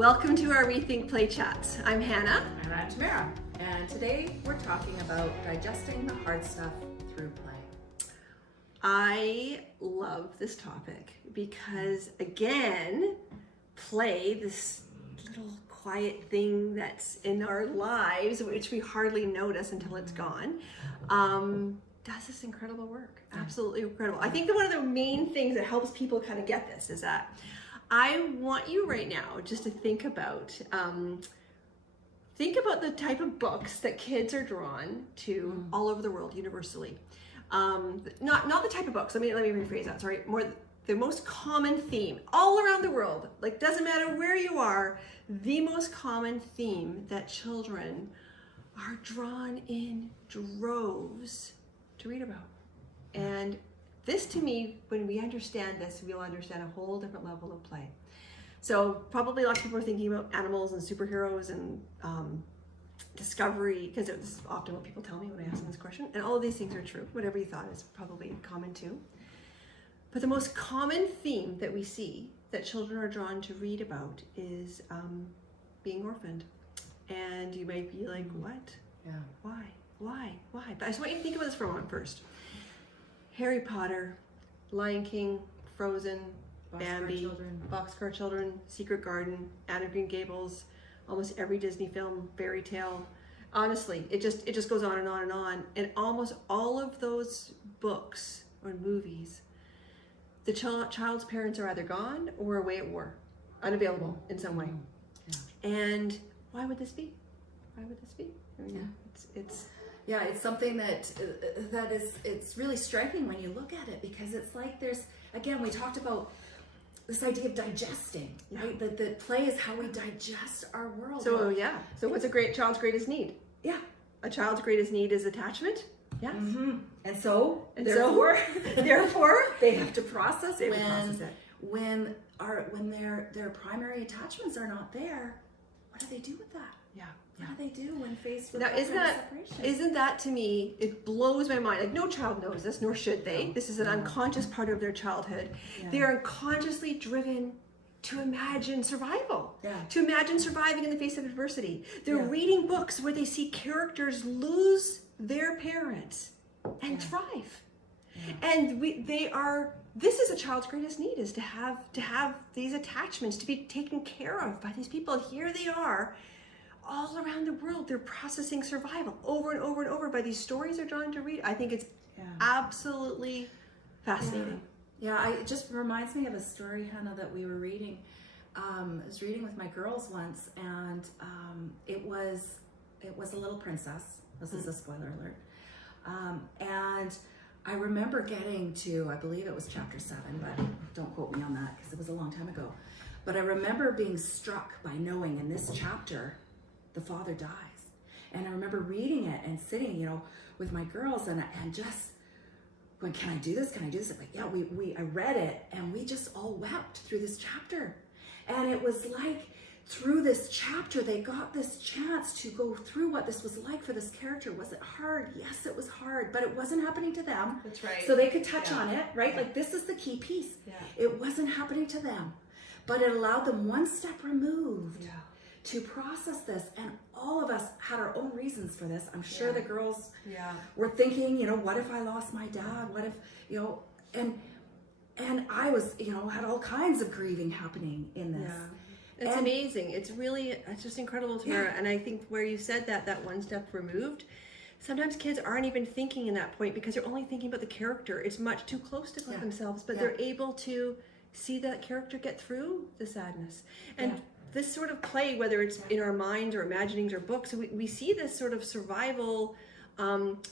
Welcome to our Rethink Play Chats. I'm Hannah. And I'm Tamara. And today we're talking about digesting the hard stuff through play. I love this topic because, again, play, this little quiet thing that's in our lives, which we hardly notice until it's gone, does this incredible work. Absolutely incredible. I think that one of the main things that helps people kind of get this is that I want you right now just to think about the type of books that kids are drawn to all over the world universally. Not the type of books. Let me rephrase that. Sorry, more the most common theme all around the world. Like, doesn't matter where you are, the most common theme that children are drawn in droves to read about. And this, to me, when we understand this, we'll understand a whole different level of play. So probably a lot of people are thinking about animals and superheroes and discovery, because it's often what people tell me when I ask them this question. And all of these things are true. Whatever you thought is probably common too. But the most common theme that we see that children are drawn to read about is being orphaned. And you might be like, what? Yeah. Why? But I just want you to think about this for a moment first. Harry Potter, Lion King, Frozen, Bambi, Boxcar Children, Secret Garden, Anne of Green Gables, almost every Disney film, fairy tale. Honestly, it just goes on and on and on. And almost all of those books or movies, the child's parents are either gone or away at war, unavailable in some way. Yeah. And why would this be? I mean, it's something that it's really striking when you look at it, because it's like there's, again, we talked about this idea of digesting, right? That play is how we digest our world. So what's a child's greatest need? Yeah. A child's greatest need is attachment. Yes. Mm-hmm. And therefore they have to process when their primary attachments are not there. What do they do with that? Yeah. What do they do when faced with separation? Isn't that, to me, it blows my mind. Like, no child knows this, nor should they. No. This is an unconscious part of their childhood. Yeah. They are unconsciously driven to imagine survival, to imagine surviving in the face of adversity. They're reading books where they see characters lose their parents and thrive. Yeah. And this is a child's greatest need, is to have these attachments, to be taken care of by these people. Here they are, all around the world, they're processing survival over and over and over by these stories they're drawn to read. I think it's absolutely fascinating. Yeah, it just reminds me of a story, Hannah, that we were reading. I was reading with my girls once, and it was a little princess. This is a spoiler alert. And I remember getting to, I believe it was chapter 7, but don't quote me on that because it was a long time ago. But I remember being struck by knowing in this chapter, the father dies. And I remember reading it and sitting, with my girls and just going, can I do this? Like, yeah, I read it and we just all wept through this chapter. And it was like, through this chapter, they got this chance to go through what this was like for this character. Was it hard? Yes, it was hard, but it wasn't happening to them. That's right. So they could touch on it, right? Like, this is the key piece. Yeah. It wasn't happening to them, but it allowed them one step removed to process this. And all of us had our own reasons for this. I'm sure the girls were thinking, what if I lost my dad? What if, and I was, had all kinds of grieving happening in this. Yeah. It's amazing. It's just incredible, Tamara. Yeah. And I think where you said that one step removed, sometimes kids aren't even thinking in that point because they're only thinking about the character. It's much too close to themselves, but they're able to see that character get through the sadness. And this sort of play, whether it's in our minds or imaginings or books, we see this sort of survival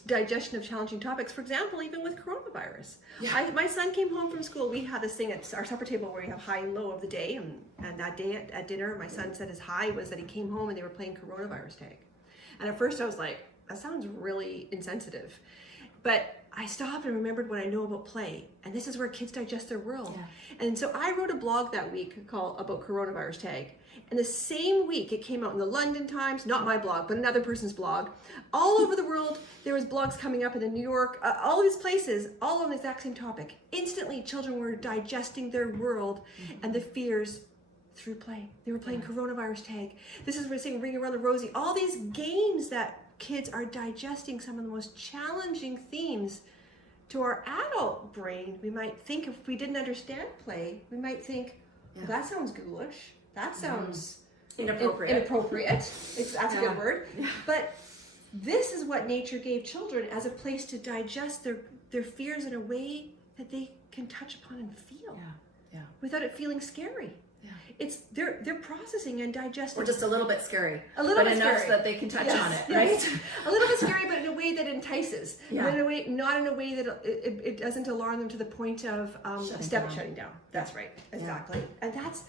digestion of challenging topics. For example, even with coronavirus. Yeah. My son came home from school. We have this thing at our supper table where we have high and low of the day. And that day at dinner, my son said his high was that he came home and they were playing coronavirus tag. And at first I was like, that sounds really insensitive. But I stopped and remembered what I know about play. And this is where kids digest their world. Yeah. And so I wrote a blog that week about coronavirus tag. And the same week it came out in the London Times, not my blog, but another person's blog. All over the world, there was blogs coming up in the New York, all these places, all on the exact same topic. Instantly, children were digesting their world and the fears through play. They were playing coronavirus tag. This is we're saying Ring Around the Rosie. All these games that kids are digesting some of the most challenging themes. To our adult brain, we might think if we didn't understand play, we might think, well, that sounds ghoulish. That sounds inappropriate. That's a good word. Yeah. But this is what nature gave children as a place to digest their fears in a way that they can touch upon and feel without it feeling scary. Yeah. It's they're processing and digesting. Or just a little bit scary. A little bit enough scary. That they can touch on it, right? A little bit scary, but in a way that entices. But in a way, not in a way that it doesn't alarm them to the point of shutting down. That's right. Exactly. And that's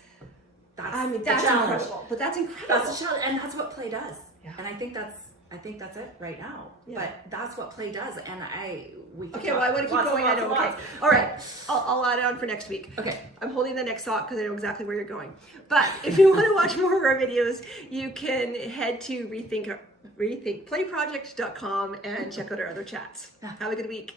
incredible. But that's incredible. That's a challenge, and that's what play does. Yeah. And I think that's it right now. Yeah. But that's what play does, and I want to keep going. I know. Okay. All right. I'll add it on for next week. Okay. I'm holding the next thought because I know exactly where you're going. But if you want to watch more of our videos, you can head to rethinkplayproject.com and check out our other chats. Have a good week.